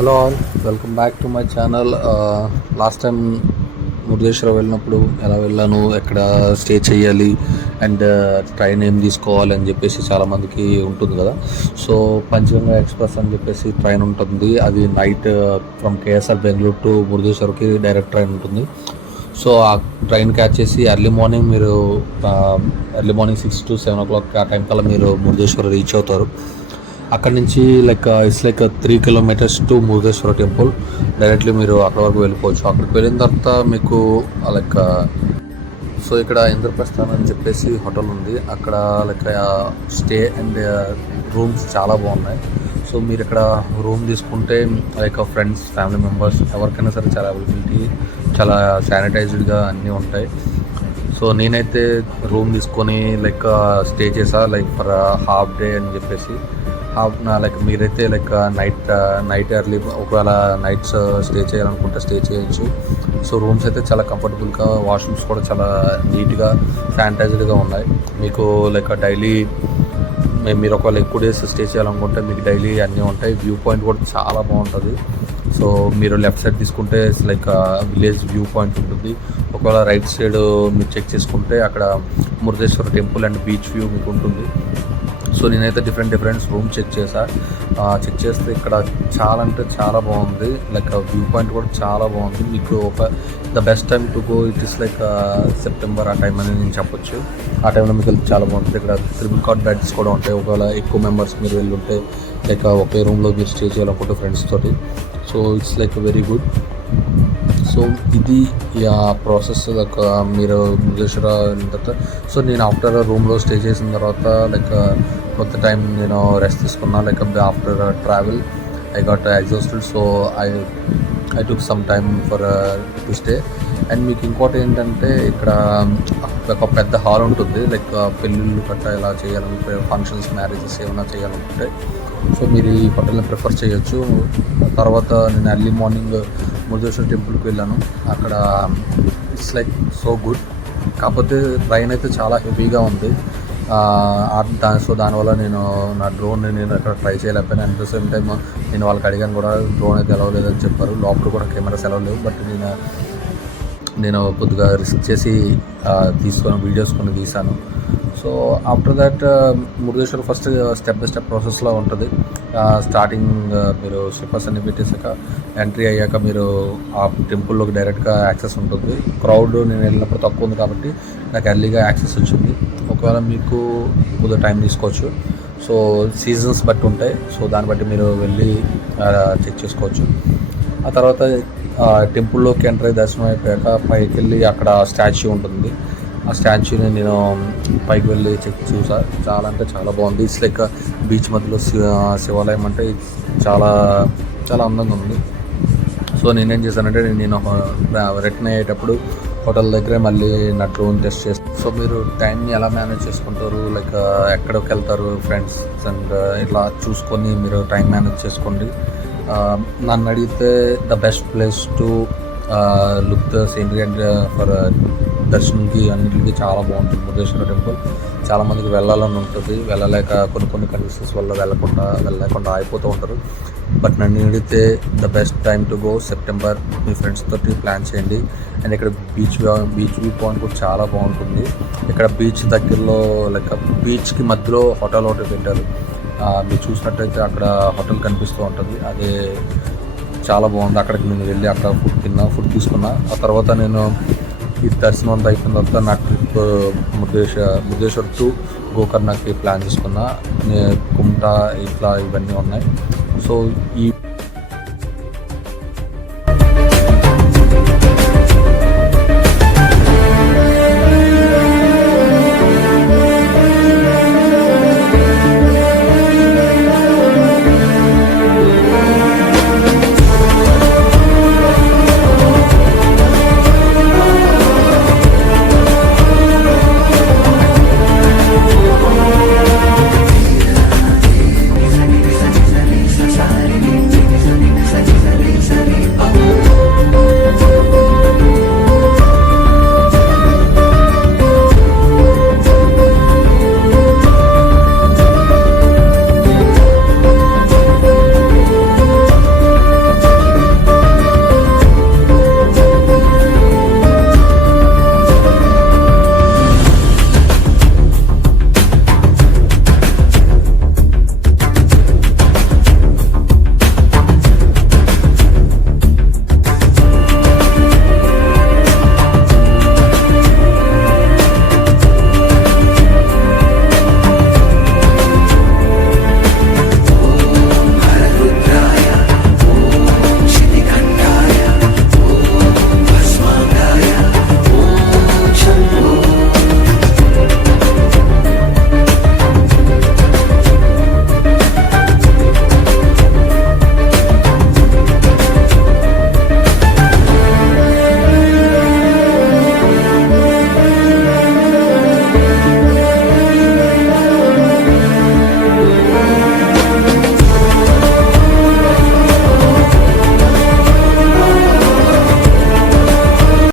Hello all, welcome back to my channel. Last time Murudeshwaram వెళ్ళినప్పుడు ఎలా వెళ్ళాను, ఎక్కడ స్టే చేయాలి అండ్ ట్రైన్ ఏం తీసుకోవాలి అని చెప్పేసి చాలామందికి ఉంటుంది కదా. సో పంచగంగా ఎక్స్ప్రెస్ అని చెప్పేసి ట్రైన్ ఉంటుంది. అది night from KSR Bengaluru to మురుదేశ్వర్కి డైరెక్ట్ ట్రైన్ ఉంటుంది. సో ఆ ట్రైన్ క్యాచ్ చేసి ఎర్లీ మార్నింగ్ 6 to 7 o'clock ఆ టైం కల్లా మీరు మురుదేశ్వరం రీచ్ అవుతారు. అక్కడ నుంచి it's 3 kilometers to Murudeshwara temple. Directly మీరు అక్కడ వరకు వెళ్ళిపోవచ్చు. అక్కడికి వెళ్ళిన తర్వాత మీకు సో ఇక్కడ ఇంద్రప్రస్థానం అని చెప్పేసి హోటల్ ఉంది. అక్కడ స్టే అండ్ రూమ్స్ చాలా బాగున్నాయి. సో మీరు ఇక్కడ రూమ్ తీసుకుంటే ఫ్రెండ్స్, ఫ్యామిలీ మెంబర్స్ ఎవరికైనా సరే చాలా అవైలబిలిటీ, చాలా శానిటైజ్డ్గా అన్నీ ఉంటాయి. సో నేనైతే రూమ్ తీసుకొని స్టే చేసా ఫర్ హాఫ్ డే అని చెప్పేసి. మీరైతే నైట్ ఎర్లీ ఒకవేళ నైట్స్ స్టే చేయాలనుకుంటే స్టే చేయొచ్చు. సో రూమ్స్ అయితే చాలా కంఫర్టబుల్గా, వాష్రూమ్స్ కూడా చాలా నీట్గా, శానిటైజ్డ్గా ఉన్నాయి. మీకు డైలీ మీరు ఒకవేళ ఎక్కువ డేస్ స్టే చేయాలనుకుంటే మీకు డైలీ అన్నీ ఉంటాయి. వ్యూ పాయింట్ కూడా చాలా బాగుంటుంది. సో మీరు లెఫ్ట్ సైడ్ తీసుకుంటే విలేజ్ వ్యూ పాయింట్ ఉంటుంది. ఒకవేళ రైట్ సైడ్ మీరు చెక్ చేసుకుంటే అక్కడ Murudeshwara temple and beach view మీకు ఉంటుంది. సో నేనైతే డిఫరెంట్ రూమ్ చెక్ చేస్తే ఇక్కడ చాలా అంటే చాలా బాగుంది. వ్యూ పాయింట్ కూడా చాలా బాగుంది. మీకు the best time to go it is September ఆ టైం అని నేను చెప్పొచ్చు. ఆ టైంలో మీకు చాలా బాగుంటుంది. ఇక్కడ 3 cot బెడ్స్ కూడా ఉంటాయి. ఒకవేళ ఎక్కువ మెంబర్స్ మీరు వెళ్ళుంటే ఒకే రూమ్లో మీరు స్టే చేయాలనుకుంటే ఫ్రెండ్స్ తోటి. So it's very good. So ఇది ప్రాసెస్ మీరు మురుదేశ్వర వెళ్ళిన తర్వాత. సో నేను ఆఫ్టర్ రూమ్లో స్టే చేసిన తర్వాత కొంత టైం నేను రెస్ట్ తీసుకున్నా. After travel I got exhausted. So I took some time for to stay. And మీకు ఇంకోటి ఏంటంటే ఇక్కడ ఒక పెద్ద హాల్ ఉంటుంది. పెళ్ళిళ్ళు ఇలా చేయాలనుకుంటే, ఫంక్షన్స్, మ్యారేజెస్ ఏమైనా చేయాలనుకుంటే సో మీరు ఈ హోటల్ని ప్రిఫర్ చేయొచ్చు. తర్వాత నేను ఎర్లీ మార్నింగ్ మురుదేశ్వర టెంపుల్కి వెళ్ళాను. అక్కడ ఇట్స్ సో గుడ్. కాకపోతే ట్రైన్ అయితే చాలా హెవీగా ఉంది. సో దానివల్ల నేను నా డ్రోన్ నేను అక్కడ ట్రై చేయలేకపోయాను. అట్ ద సేమ్ టైమ్ నేను వాళ్ళకి అడిగాను కూడా, డ్రోన్ అయితే ఎలా లేదని చెప్పారు. లోపల కూడా కెమెరాస్ ఎలా లేవు. బట్ నేను కొద్దిగా రిస్క్ చేసి వీడియోస్ కొన్ని తీశాను. So after that Murudeshwar first step by step ప్రాసెస్లో ఉంటుంది. స్టార్టింగ్ మీరు స్లిప్పర్స్ అన్ని పెట్టేసాక ఎంట్రీ అయ్యాక మీరు ఆ టెంపుల్లోకి డైరెక్ట్గా యాక్సెస్ ఉంటుంది. క్రౌడ్ నేను వెళ్ళినప్పుడు తక్కువ ఉంది కాబట్టి నాకు ఎర్లీగా యాక్సెస్ వచ్చింది. ఒకవేళ మీకు కొద్దిగా టైం తీసుకోవచ్చు. సో సీజన్స్ బట్టి ఉంటాయి. సో దాన్ని బట్టి మీరు వెళ్ళి చెక్ చేసుకోవచ్చు. ఆ తర్వాత టెంపుల్లోకి ఎంటర్ అయ్యి దర్శనం అయిపోయాక పైకి వెళ్ళి అక్కడ స్టాచ్యూ ఉంటుంది. ఆ స్టాచ్యూని నేను పైకి వెళ్ళి చూసా. చాలా అంటే చాలా బాగుంది. ఇట్స్ బీచ్ మధ్యలో శివాలయం అంటే చాలా చాలా అందంగా ఉంది. సో నేనేం చేశానంటే నేను రిటర్న్ అయ్యేటప్పుడు హోటల్ దగ్గరే మళ్ళీ నా డ్రోన్ టెస్ట్ చేస్తాను. సో మీరు టైంని ఎలా మేనేజ్ చేసుకుంటారు, ఎక్కడికి వెళ్తారు ఫ్రెండ్స్ అండ్ ఇట్లా చూసుకొని మీరు టైం మేనేజ్ చేసుకోండి. నన్ను అడిగితే the best place to look the scenery and for దర్శనంకి అన్నింటికి చాలా బాగుంటుంది మురుదేశ్వర టెంపుల్. చాలామందికి వెళ్ళాలని ఉంటుంది, వెళ్ళలేక కొన్ని కండిషన్స్ వల్ల వెళ్ళలేకుండా అయిపోతూ ఉంటారు. బట్ నన్ను అడిగితే the best time to go September. Me friends తోటి ప్లాన్ చేయండి. అండ్ ఇక్కడ బీచ్ వ్యూ పాయింట్ కూడా చాలా బాగుంటుంది. ఇక్కడ బీచ్ దగ్గరలో బీచ్కి మధ్యలో హోటల్ ఒకటి పెట్టారు. మీరు చూసినట్టయితే అక్కడ హోటల్ కనిపిస్తూ ఉంటుంది. అదే చాలా బాగుంది. అక్కడికి నేను వెళ్ళి అక్కడ ఫుడ్ తీసుకున్నా. ఆ తర్వాత నేను ఈ దర్శనం అంతా అయిపోయిన తర్వాత నా ట్రిప్ మురుదేశ్వర్ టు గోకర్ణకి ప్లాన్ చేసుకున్నా. కుమ్టా ఇట్లా ఇవన్నీ ఉన్నాయి. సో ఈ